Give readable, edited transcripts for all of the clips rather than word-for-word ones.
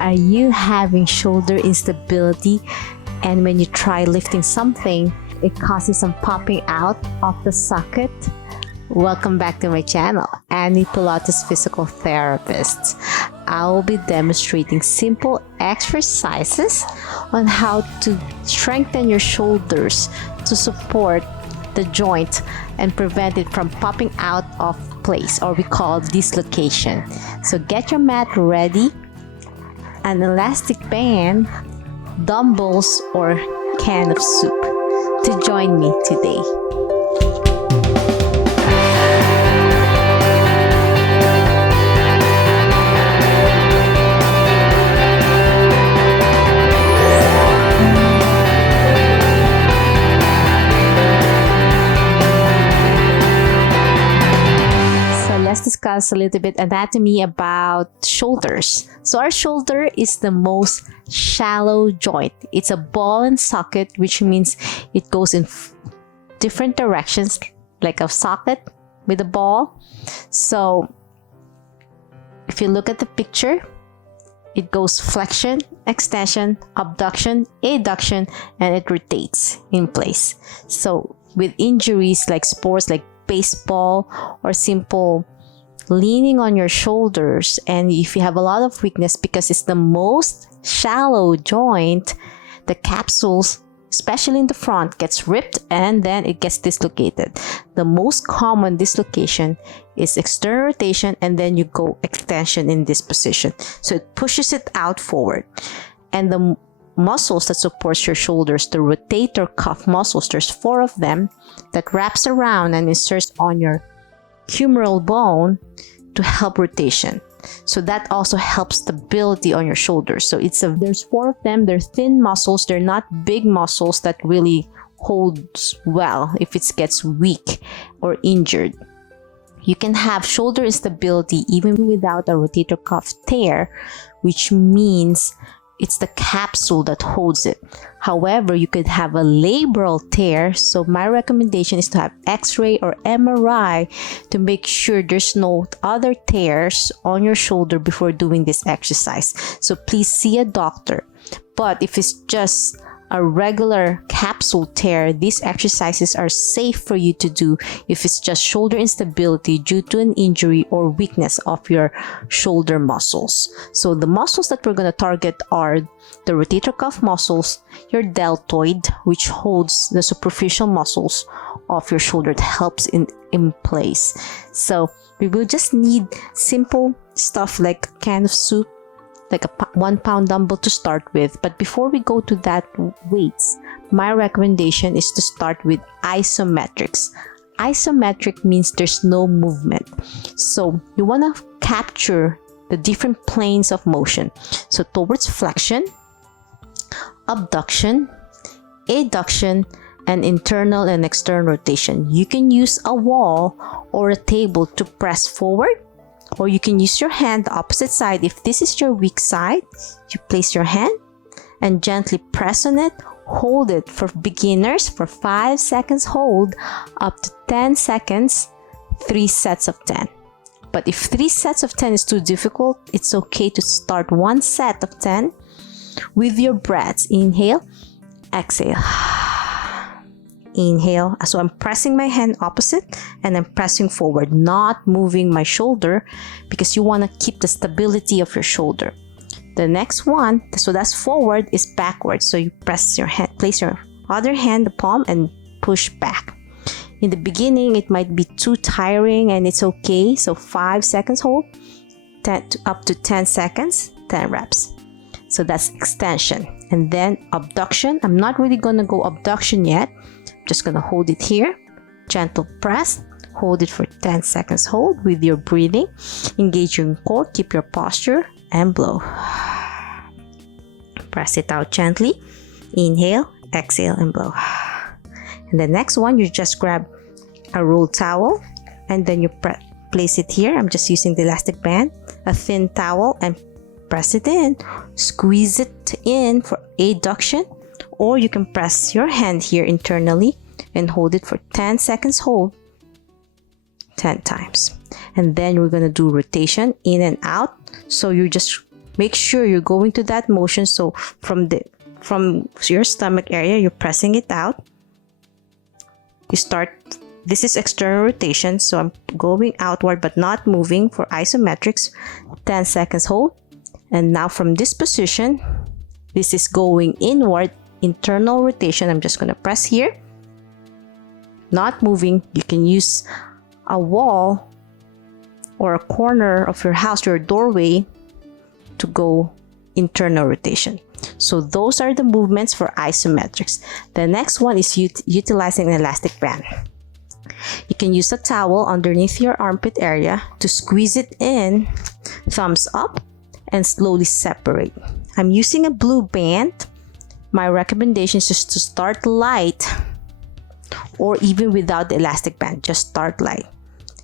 Are you having shoulder instability, and when you try lifting something, it causes some popping out of the socket? Welcome back to my channel, Annie Pilates Physical Therapist. I will be demonstrating simple exercises on how to strengthen your shoulders to support the joint and prevent it from popping out of place, or we call dislocation. So get your mat ready, an elastic band, dumbbells, or can of soup to join me today. Let's discuss a little bit anatomy about shoulders. So our shoulder is the most shallow joint. It's a ball and socket, which means it goes in different directions, like a socket with a ball. So if you look at the picture, it goes flexion, extension, abduction, adduction, and it rotates in place. So with injuries like sports like baseball or simple leaning on your shoulders, and if you have a lot of weakness because it's the most shallow joint, the capsules, especially in the front, gets ripped and then it gets dislocated. The most common dislocation is external rotation, and then you go extension in this position. So it pushes it out forward. And the muscles that supports your shoulders, the rotator cuff muscles, there's 4 of them that wraps around and inserts on your humeral bone to help rotation. So that also helps stability on your shoulders. So there's 4 of them. They're thin muscles. They're not big muscles that really holds well if it gets weak or injured. You can have shoulder instability even without a rotator cuff tear, which means it's the capsule that holds it. However, you could have a labral tear. So my recommendation is to have X-ray or MRI to make sure there's no other tears on your shoulder before doing this exercise. So please see a doctor. But if it's just a regular capsule tear, these exercises are safe for you to do if it's just shoulder instability due to an injury or weakness of your shoulder muscles. So the muscles that we're going to target are the rotator cuff muscles, your deltoid, which holds the superficial muscles of your shoulder. It helps in place. So we will just need simple stuff like a can of soup, like a 1 pound dumbbell to start with. But before we go to that weights, my recommendation is to start with isometrics. Isometric means there's no movement. So you want to capture the different planes of motion. So towards flexion, abduction, adduction, and internal and external rotation. You can use a wall or a table to press forward, or you can use your hand the opposite side. If this is your weak side, you place your hand and gently press on it. Hold it for beginners for 5 seconds, hold up to 10 seconds, 3 sets of 10. But if 3 sets of 10 is too difficult, it's okay to start 1 set of 10 with your breaths. Inhale, exhale. Inhale. So I'm pressing my hand opposite and I'm pressing forward, not moving my shoulder, because you want to keep the stability of your shoulder. The next one, so that's forward, is backwards. So you press your hand, place your other hand, the palm, and push back. In the beginning, it might be too tiring and it's okay. So 5 seconds hold, 10 up to 10 seconds, 10 reps. So that's extension. And then abduction. I'm not really going to go abduction yet. Just gonna hold it here, gentle press, hold it for 10 seconds, hold with your breathing, engage your core, keep your posture, and blow. Press it out gently, inhale, exhale, and blow. And the next one, you just grab a rolled towel and then you place it here. I'm just using the elastic band, a thin towel, and press it in, squeeze it in for adduction. Or you can press your hand here internally and hold it for 10 seconds, hold 10 times. And then we're going to do rotation in and out. So you're just Make sure you're going to that motion. So from your stomach area, you're pressing it out. You start, this is external rotation, so I'm going outward but not moving for isometrics. 10 seconds hold. And now from this position, this is going inward, internal rotation. I'm just going to press here, not moving. You can use a wall or a corner of your house, your doorway, to go internal rotation. So those are the movements for isometrics. The next one is utilizing an elastic band. You can use a towel underneath your armpit area to squeeze it in, thumbs up, and slowly separate. I'm using a blue band. My recommendation is just to start light, or even without the elastic band, just start light.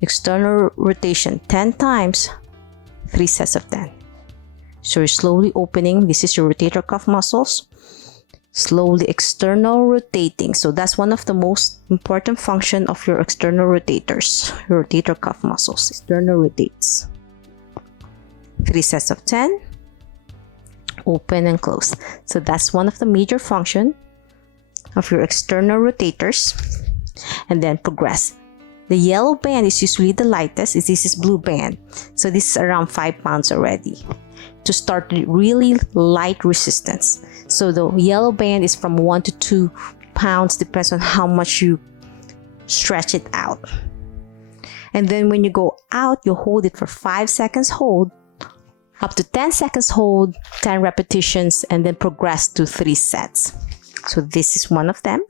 External rotation 10 times, 3 sets of 10. So you're slowly opening. This is your rotator cuff muscles. Slowly external rotating. So that's one of the most important function of your external rotators, your rotator cuff muscles. External rotates. 3 sets of 10. Open and close. So that's one of the major function of your external rotators. And then progress. The yellow band is usually the lightest. This is blue band. So this is around 5 pounds already. To start really light resistance. So the yellow band is from 1 to 2 pounds, depends on how much you stretch it out. And then when you go out, you hold it for 5 seconds hold, up to 10 seconds hold, 10 repetitions, and then progress to 3 sets. So this is one of them.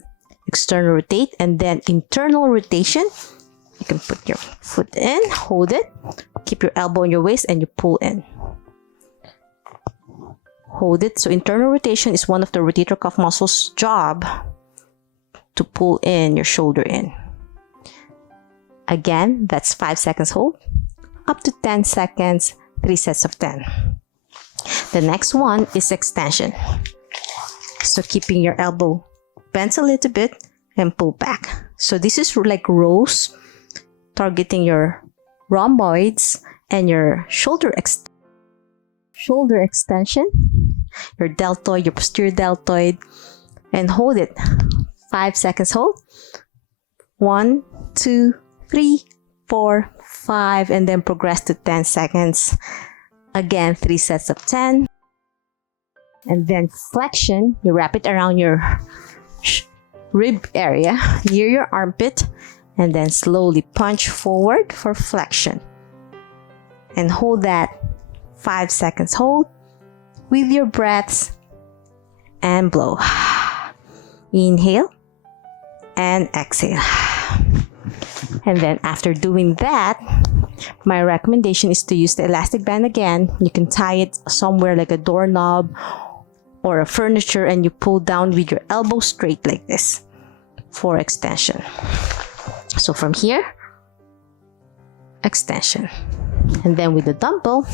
External rotate, and then internal rotation. You can put your foot in, hold it, keep your elbow on your waist, and you pull in. Hold it. So internal rotation is one of the rotator cuff muscles' job to pull in your shoulder in. Again, that's 5 seconds hold, up to 10 seconds, 3 sets of 10. The next one is extension. So keeping your elbow bent a little bit and pull back. So this is like rows, targeting your rhomboids and your shoulder extension, your deltoid, your posterior deltoid, and hold it. 5 seconds hold. 1, 2, 3, 4, 5, and then progress to 10 seconds. Again, 3 sets of 10. And then flexion, you wrap it around your rib area near your armpit, and then slowly punch forward for flexion. And hold that 5 seconds hold with your breaths and blow. Inhale and exhale. And then after doing that, my recommendation is to use the elastic band again. You can tie it somewhere like a doorknob or a furniture, and you pull down with your elbow straight like this for extension. So from here, extension. And then with the dumbbell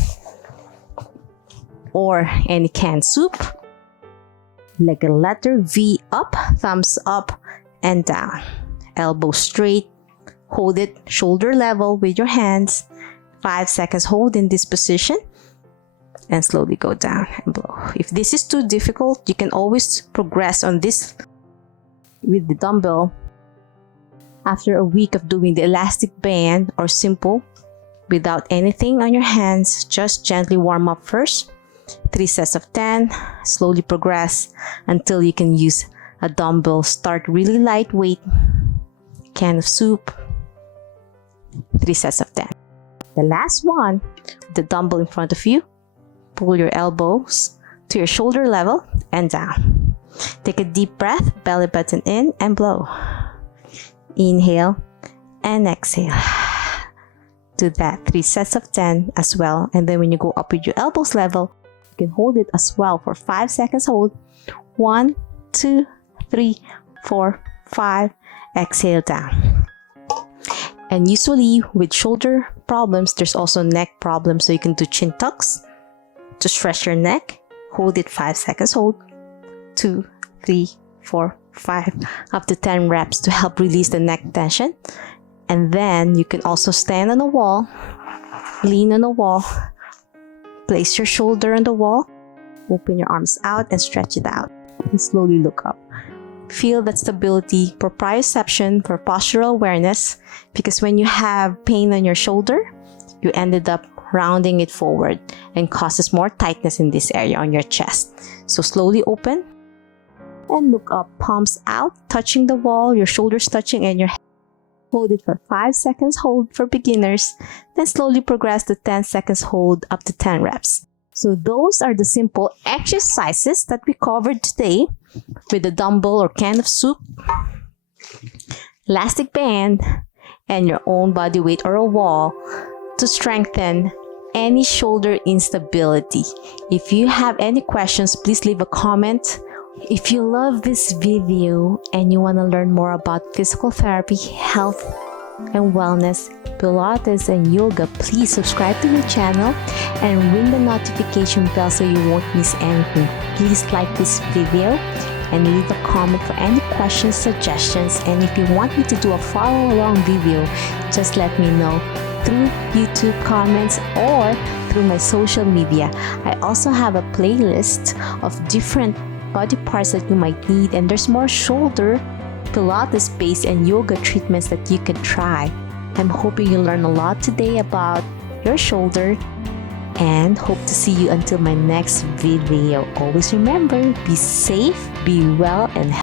or any canned soup, like a letter V up, thumbs up and down. Elbow straight, hold it shoulder level with your hands. 5 seconds hold in this position and slowly go down and blow. If this is too difficult, you can always progress on this with the dumbbell. After a week of doing the elastic band or simple without anything on your hands, just gently warm up first. 3 sets of 10, slowly progress until you can use a dumbbell. Start really lightweight, can of soup, 3 sets of 10. The last one, the dumbbell in front of you, pull your elbows to your shoulder level and down. Take a deep breath, belly button in and blow. Inhale and exhale. Do that 3 sets of 10 as well. And then when you go up with your elbows level, you can hold it as well for 5 seconds hold. 1, 2, 3, 4, 5. Exhale down. And usually with shoulder problems, there's also neck problems. So you can do chin tucks to stretch your neck. Hold it 5 seconds hold. 2, 3, 4, 5, up to 10 reps to help release the neck tension. And then you can also stand on a wall, lean on a wall, Place your shoulder on the wall. Open your arms out and stretch it out. And slowly look up. Feel that stability, proprioception, for postural awareness, because when you have pain on your shoulder, you ended up rounding it forward and causes more tightness in this area on your chest. So slowly open and look up, palms out, touching the wall, your shoulders touching, and your head. Hold it for 5 seconds, hold for beginners, then slowly progress to 10 seconds hold up to 10 reps. So those are the simple exercises that we covered today with a dumbbell or can of soup, elastic band, and your own body weight or a wall to strengthen any shoulder instability. If you have any questions, please leave a comment. If you love this video and you want to learn more about physical therapy, health and wellness, Pilates and yoga, please subscribe to my channel and ring the notification bell so you won't miss anything. Please like this video and leave a comment for any questions, suggestions, and if you want me to do a follow along video, just let me know through YouTube comments or through my social media. I also have a playlist of different body parts that you might need, and there's more shoulder, Pilates based and yoga treatments that you can try. I'm hoping you learn a lot today about your shoulder and hope to see you until my next video. Always remember, be safe, be well, and